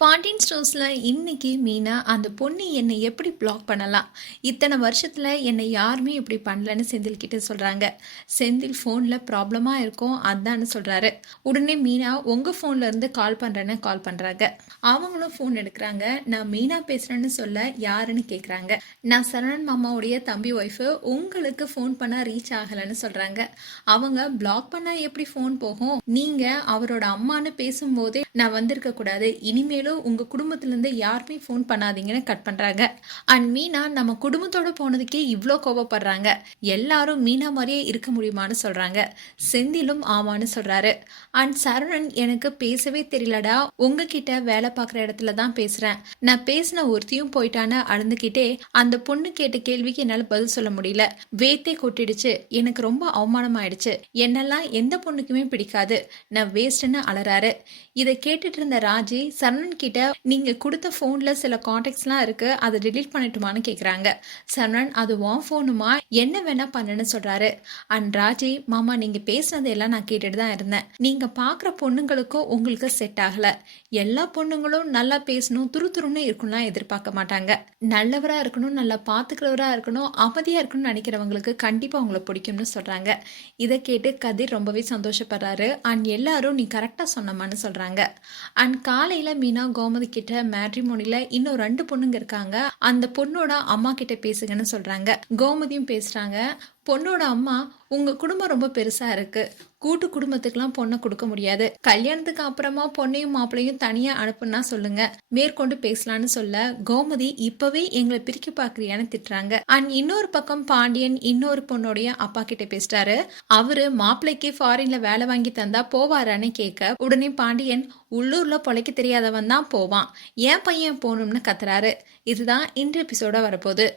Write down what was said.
பாண்டியன் ஸ்டோர்ஸில் இன்னைக்கு மீனா அந்த பொண்ணு என்னை எப்படி பிளாக் பண்ணலாம்? இத்தனை வருஷத்தில் என்னை யாருமே இப்படி பண்ணலன்னு செந்தில் கிட்ட சொல்கிறாங்க செந்தில் ஃபோனில் ப்ராப்ளமாக இருக்கும் அதான்னு சொல்கிறாரு உடனே மீனா உங்கள் ஃபோன்ல இருந்து கால் பண்ணுறேன்னு கால் பண்ணுறாங்க அவங்களும் ஃபோன் எடுக்கிறாங்க. நான் மீனா பேசுகிறேன்னு சொல்ல யாருன்னு கேட்குறாங்க நான் சரணன் மாமாவுடைய தம்பி ஒய்ஃபு உங்களுக்கு ஃபோன் பண்ணால் ரீச் ஆகலைன்னு சொல்கிறாங்க அவங்க பிளாக் பண்ணால் எப்படி ஃபோன் போகும்? நீங்கள் அவரோட அம்மான்னு பேசும்போதே நான் வந்திருக்க கூடாது. இனிமேல் உங்க உங்கள் இருந்து யாருமே ஃபோன் பண்ணாதீங்கன்னு கட் பண்றாங்க. அண்ட் மீனா நம்ம குடும்பத்தோட போனதுக்கே இவ்வளோ கோவப்படுறாங்க. எல்லாரும் மீனா மாதிரியே இருக்க முடியுமான்னு சொல்றாங்க. செந்திலும் ஆமான்னு சொல்றாரு. அண்ட் சரவணன் எனக்கு பேசவே தெரியலடா. உங்ககிட்ட வேலை பார்க்குற இடத்துல தான் பேசுகிறேன் நான் பேசின ஒருத்தியும் போயிட்டான்னு அழுந்துக்கிட்டே அந்த பொண்ணு கேட்ட கேள்விக்கு என்னால் பதில் சொல்ல முடியல. வேத்தே கொட்டிடுச்சு. எனக்கு ரொம்ப அவமானம் ஆயிடுச்சு என்னெல்லாம் எந்த பொண்ணுக்குமே பிடிக்காது. நான் வேஸ்ட்னு அலறாரு. இதை கேட்டுட்டு இருந்த ராஜி சரணன் கிட்ட நீங்க கொடுத்த ஃபோனில் சில காண்டாக்ட்ஸ்லாம் இருக்கு அதை டிலீட் பண்ணட்டுமான்னு கேட்குறாங்க சரணன் அது உன் ஃபோனுமா என்ன வேணா பண்ணுன்னு சொல்றாரு. அண்ட் ராஜி மாமா நீங்க பேசுனது எல்லாம் நான் கேட்டுட்டு தான் இருந்தேன். நீங்க பாக்குற பொண்ணுங்களுக்கும் உங்களுக்கு செட் ஆகல. எல்லா பொண்ணுங்களும் நல்லா பேசணும் துரு துருன்னு இருக்கணும்லாம் எதிர்பார்க்க மாட்டாங்க. நல்லவரா இருக்கணும் நல்லா பாத்துக்கிறவரா இருக்கணும் அமைதியா இருக்கணும்னு நினைக்கிறவங்களுக்கு கண்டிப்பா உங்களை பிடிக்கும்னு சொல்றாங்க. இதை கேட்டு கதிர் ரொம்பவே சந்தோஷப்படுறாரு. அண்ட் எல்லாரும் நீ கரெக்டா சொன்னமான்னு சொல்றாங்க. அண்ட் காலையில மீனா கோமதி கிட்ட மேட்ரிமோனில இன்னும் ரெண்டு பொண்ணுங்க இருக்காங்க. அந்த பொண்ணோட அம்மா கிட்ட பேசுங்கன்னு சொல்றாங்க. கோமதியும் பேசுறாங்க. பொண்ணோட அம்மா உங்க குடும்பம் ரொம்ப பெருசா இருக்கு. கூட்டு குடும்பத்துக்குலாம் பொண்ணை கொடுக்க முடியாது. கல்யாணத்துக்கு அப்புறமா பொண்ணையும் மாப்பிளையும் தனியா அனுப்புனா சொல்லுங்க. மேற்கொண்டு பேசலாம்னு சொல்ல கோமதி இப்பவே எங்களை பிரிக்க பாக்குறியான்னு திட்டுறாங்க. அண்ட் இன்னொரு பக்கம் பாண்டியன் இன்னொரு பொண்ணோடைய அப்பா கிட்ட பேசிட்டாரு அவரு மாப்பிள்ளைக்கு ஃபாரின்ல வேலை வாங்கி தந்தா போவாரான்னு கேட்க உடனே பாண்டியன் உள்ளூர்ல பொழைக்க தெரியாதவன் தான் போவான். ஏன் பையன் போகணும்னு கத்துறாரு. இதுதான் இன்று எபிசோட வரப்போகுது.